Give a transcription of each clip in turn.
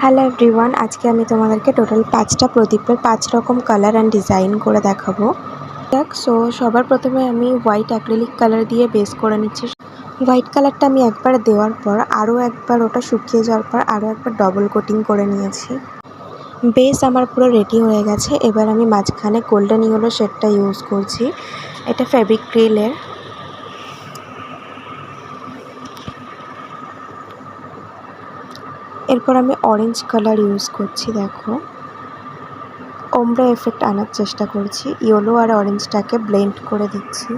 Hello everyone, আজকে আমি তোমাদেরকে টোটাল 5টা প্রদীপের 5 রকম কালার অ্যান্ড ডিজাইন করে দেখাবো। সবার প্রথমে আমি হোয়াইট অ্যাক্রিলিক কালার দিয়ে বেস করে নিচ্ছি। হোয়াইট কালারটা আমি একবার দেওয়ার পর আরও একবার ওটা শুকিয়ে যাওয়ার পর আরও একবার ডবল কোটিং করে নিয়েছি। বেস আমার পুরো রেডি হয়ে গেছে। এবার আমি মাঝখানে গোল্ডেন ইয়েলো শেডটা ইউজ করছি। এটা ফেভিক্রিলের। এরপর আমি অরেঞ্জ কালার ইউজ করছি। দেখো, ওমব্রা এফেক্ট আনার চেষ্টা করছি। ইয়েলো আর অরেঞ্জটাকে ব্লেন্ড করে দিচ্ছি।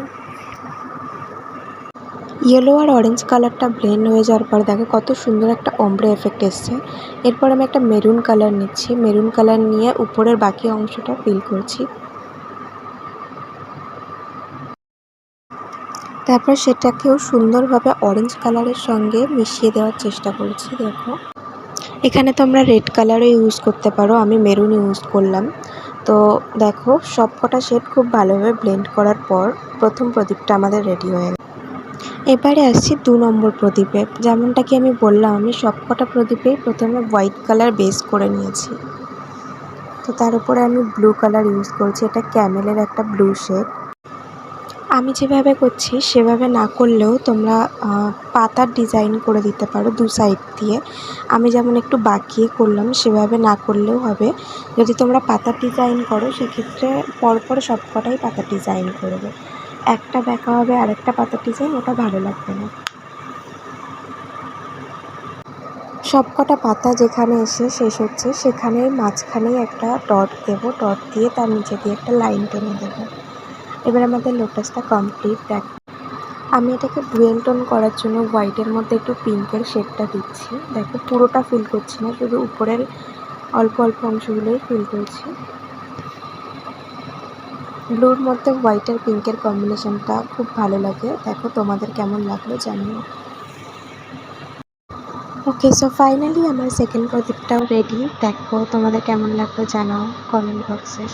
ইয়েলো আর অরেঞ্জ কালারটা ব্লেন্ড হয়ে যাওয়ার পর দেখো কত সুন্দর একটা ওমব্রা এফেক্ট এসছে। এরপর আমি একটা মেরুন কালার নিচ্ছি। মেরুন কালার নিয়ে উপরের বাকি অংশটা ফিল করছি। তারপর সেটাকেও সুন্দরভাবে অরেঞ্জ কালারের সঙ্গে মিশিয়ে দেওয়ার চেষ্টা করছি। দেখো, এখানে তোমরা রেড কালারও ইউজ করতে পারো, আমি মেরুন ইউজ করলাম। তো দেখো, সব কটা শেড খুব ভালোভাবে ব্লেন্ড করার পর প্রথম প্রদীপটা আমাদের রেডি হয়ে গেছে। এবারে আসছি 2 নম্বর প্রদীপে। যেমনটা কি আমি বললাম, আমি সব কটা প্রদীপেই প্রথমে হোয়াইট কালার বেস করে নিয়েছি। তো তার উপরে আমি ব্লু কালার ইউজ করছি। এটা ক্যামেলের একটা ব্লু শেড। আমি যেভাবে করছি সেভাবে না করলেও তোমরা পাতার ডিজাইন করে দিতে পারো 2 সাইড দিয়ে। আমি যেমন একটু বাঁকিয়ে করলাম, সেভাবে না করলেও হবে। যদি তোমরা পাতার ডিজাইন করো সেক্ষেত্রে পরপর সব কটাই পাতার ডিজাইন করবে। একটা বাঁকা হবে আরেকটা পাতার ডিজাইন, ওটা ভালো লাগবে না। সব কটা পাতা যেখানে এসে শেষ হচ্ছে সেখানে মাঝখানেই একটা ডট দেবো। ডট দিয়ে তার নিচে দিয়ে একটা লাইন টেনে দেবো। এবার আমাদের লোটাসটা কমপ্লিট। দেখো, আমি এটাকে ডুয়েল টোন করার জন্য হোয়াইটের মধ্যে একটু পিঙ্কের শেডটা দিচ্ছি। দেখো, পুরোটা ফিল করছি না, শুধু উপরের অল্প অল্প অংশগুলোই ফিল করছি। ব্লুর মধ্যে হোয়াইট আর পিঙ্কের কম্বিনেশনটা খুব ভালো লাগে। দেখো, তোমাদের কেমন লাগলো জানিও। ওকে, সো ফাইনালি আমার সেকেন্ড প্রদীপটাও রেডি। দেখো তোমাদের কেমন লাগলো জানাও কমেন্ট বক্সে।